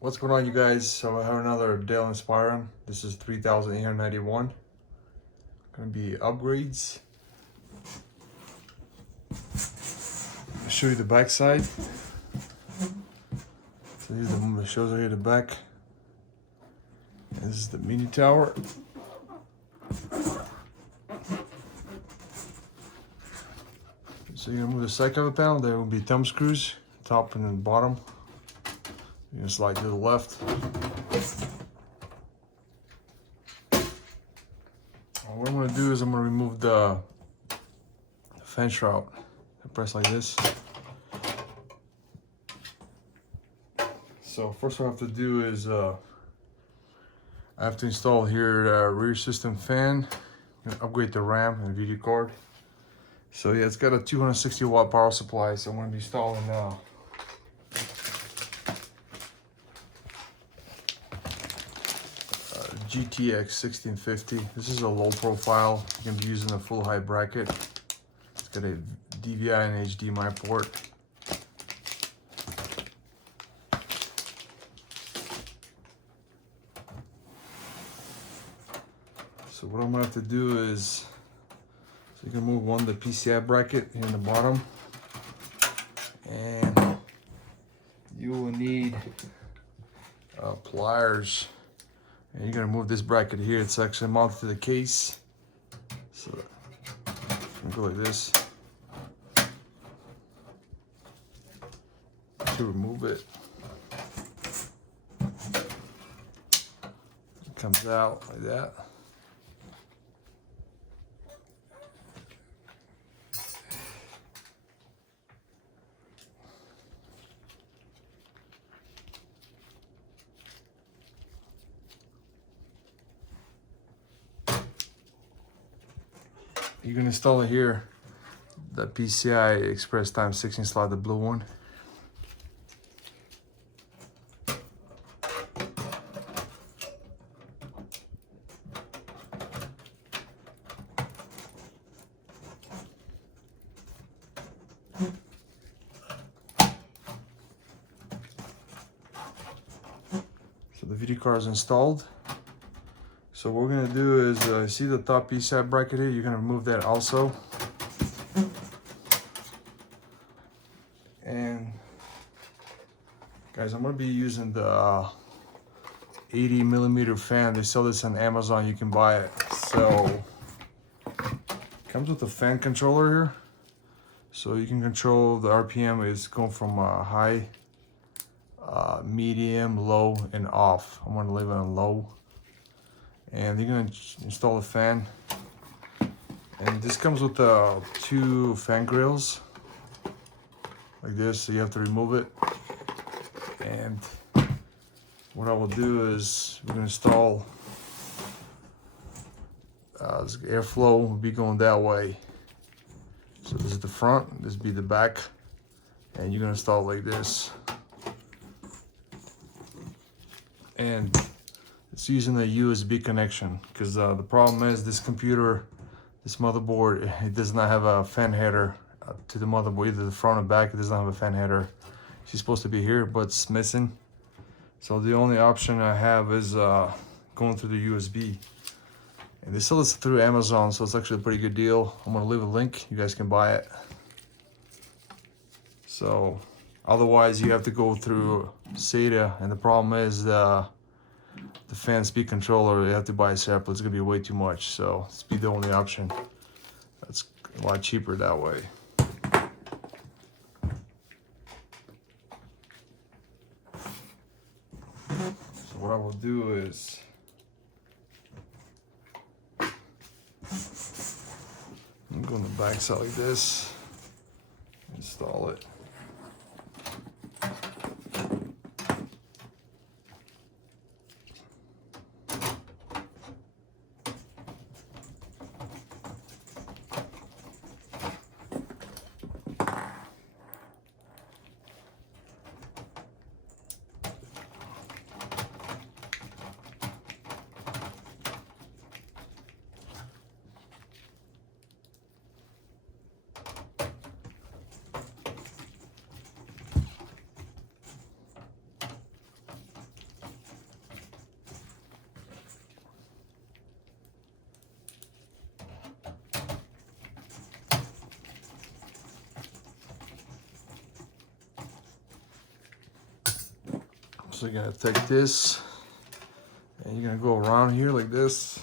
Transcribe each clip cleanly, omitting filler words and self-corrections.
What's going on, you guys? So I have another Dell Inspiron. This is 3891. Gonna be upgrades. I'll show you the back side. So these are the shows are here the back. And this is the mini tower. So you're gonna move the side cover panel. There will be thumb screws, top and bottom. You're gonna slide to the left. What I'm gonna do is I'm gonna remove the fan shroud. I press like this. So first what I have to do is I have to install here rear system fan, upgrade the RAM and video card. So yeah, it's got a 260 watt power supply, so I'm gonna be installing now. GTX 1650. This is a low profile. You can be using a full height bracket. It's got a DVI and HDMI port. So what I'm gonna have to do is, so you can move the PCI bracket here in the bottom, and you will need pliers. And you're gonna move this bracket here. It's actually mounted to the case. So I'm gonna go like this to remove it. It comes out like that. You can install it here, the PCI Express x16 slot, the blue one. So the video card is installed. So what we're gonna do is, see the top PCI bracket here, you're gonna remove that also. And guys, I'm gonna be using the 80 millimeter fan. They sell this on Amazon, you can buy it. So, it comes with a fan controller here. So you can control the RPM, is going from high, medium, low, and off. I'm gonna leave it on low. And you're gonna install the fan, and this comes with two fan grills like this, so you have to remove it. And what I will do is we're gonna install this airflow will be going that way. So this is the front, this will be the back, and you're gonna install it like this. And it's using a USB connection, because the problem is this computer, this motherboard, it does not have a fan header to the motherboard, either the front or back. It does not have a fan header. She's supposed to be here, but it's missing. So the only option I have is going through the USB. And they sell this through Amazon, so it's actually a pretty good deal. I'm gonna leave a link, you guys can buy it. So otherwise you have to go through SATA, and the problem is the fan speed controller, you have to buy it separate. It's gonna be way too much, so it's be the only option. That's a lot cheaper that way. So what I will do is I'm going to back side like this, install it. So you're gonna take this and you're gonna go around here like this.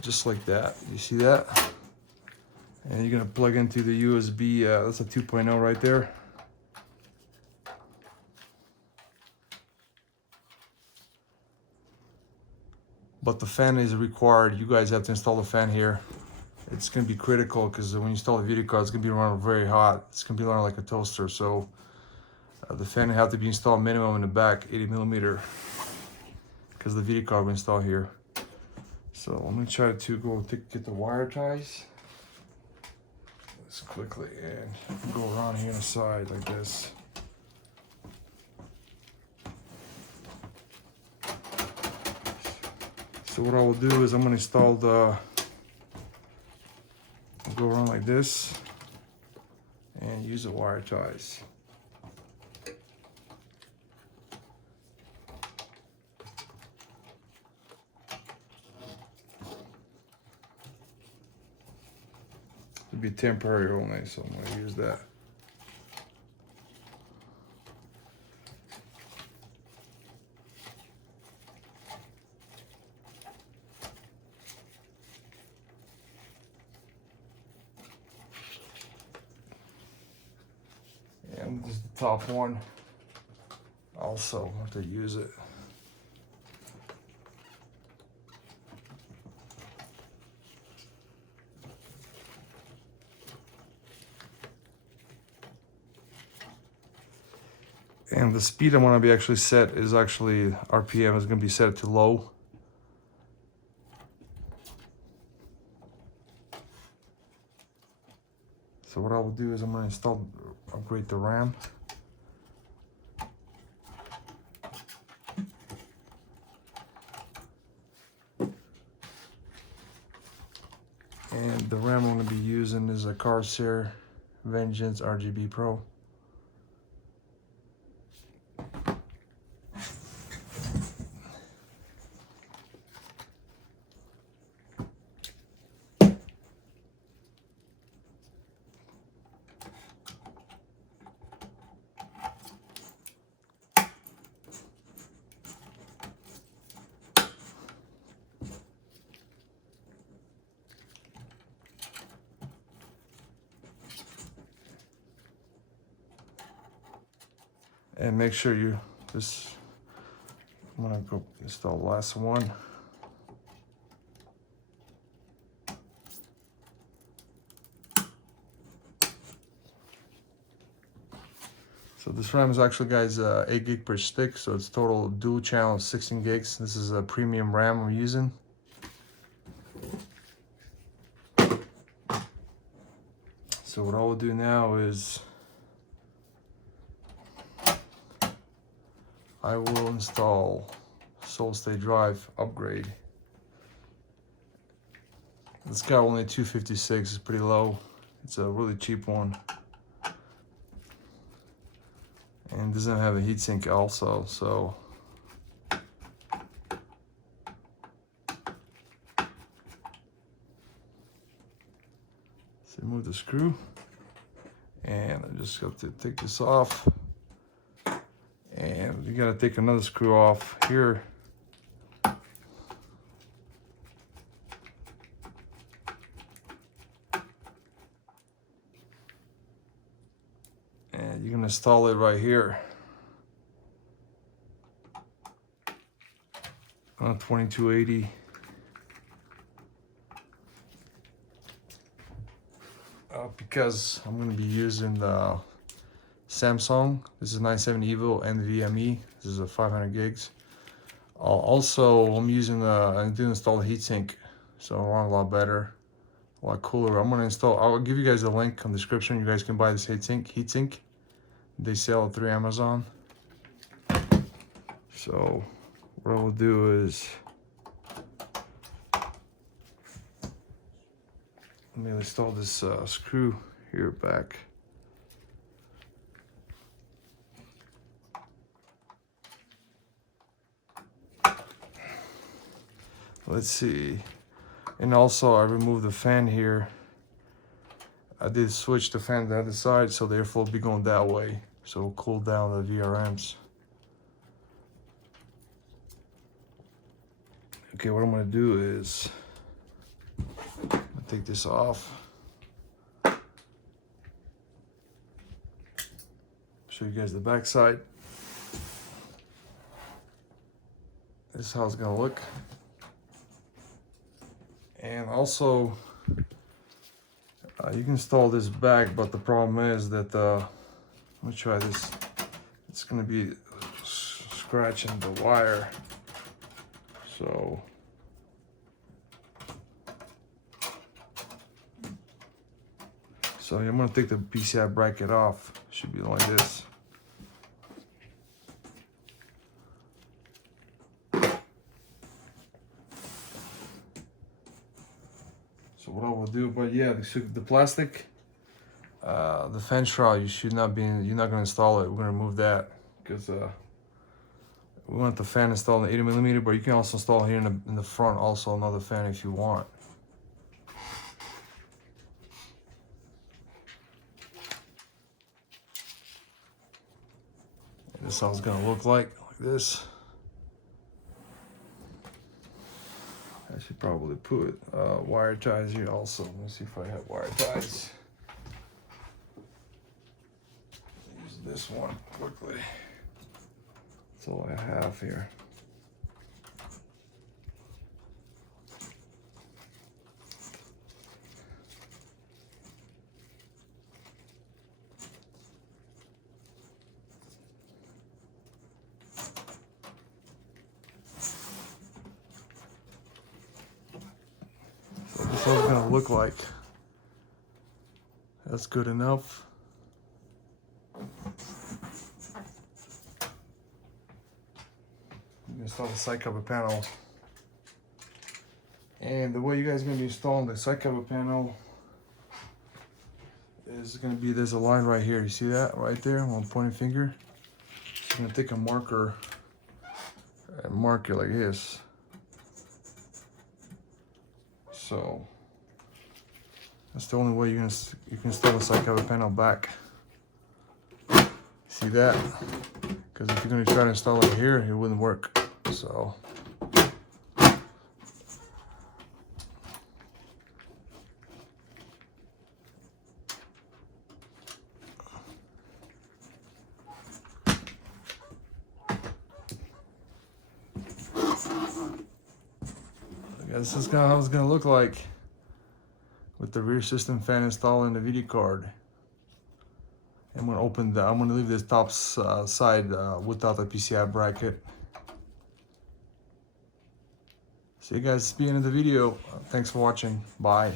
Just like that, you see that? And you're gonna plug into the USB, that's a 2.0 right there. But the fan is required. You guys have to install the fan here. It's gonna be critical because when you install a video card, it's gonna be running very hot. It's gonna be running like a toaster. So the fan have to be installed minimum in the back, 80mm, because the video card will install here. So let me try to get the wire ties. Let's quickly and go around here on the side like this. So what I will do is I'm gonna install the, go around like this and use the wire ties. It'll be temporary only, so I'm gonna use that. And this is the top one. Also have to use it. And the speed I'm gonna be actually set is actually RPM is gonna be set to low. So what I will do is I'm gonna upgrade the RAM. And the RAM I'm gonna be using is a Corsair Vengeance RGB Pro. And make sure I'm gonna go install the last one. So this RAM is actually, guys, 8 gig per stick, so it's total dual channel 16 gigs. This is a premium RAM I'm using. So what I will do now is I will install solid state drive upgrade. This got only 256, it's pretty low. It's a really cheap one. And doesn't have a heatsink also, so. So remove the screw. And I just got to take this off. And you gotta take another screw off here. And you're gonna install it right here on a 2280. Because I'm gonna be using the Samsung. This is 970 EVO NVMe. This is a 500 gigs. Also, I'm I do install the heatsink, so it'll run a lot better, a lot cooler. I'll give you guys a link in the description. You guys can buy this heatsink. They sell it through Amazon. So what I will do is, let me install this screw here back. Let's see. And also I removed the fan here. I did switch the fan to the other side, so the airflow will be going that way. so it'll cool down the VRMs. Okay, what I'm gonna do is I'm gonna take this off. Show you guys the back side. This is how it's gonna look. And also, you can install this back, but the problem is that, let me try this. It's gonna be scratching the wire. So, I'm gonna take the PCI bracket off. Should be like this. So what I will do, but yeah, the plastic, the fan shroud, you're not gonna install it. We're gonna remove that because we want the fan installed in 80mm, but you can also install here in the front also another fan if you want. And this is how it's gonna look like this. I should probably put wire ties here also. Let me see if I have wire ties. Use this one quickly. That's all I have here. So this is what it's gonna look like. That's good enough. Install the side cover panel, and the way you guys are going to be installing the side cover panel is going to be, there's a line right here, you see that right there, one pointing finger. So you're going to take a marker and mark it like this. So that's the only way you can install the side cover panel back. See that? Because if you're going to try to install it here, it wouldn't work. So this is how it's going to look like with the rear system fan installed in the video card. I'm going to leave this top side without the PCI bracket. So you guys, at the end of the video. Thanks for watching. Bye.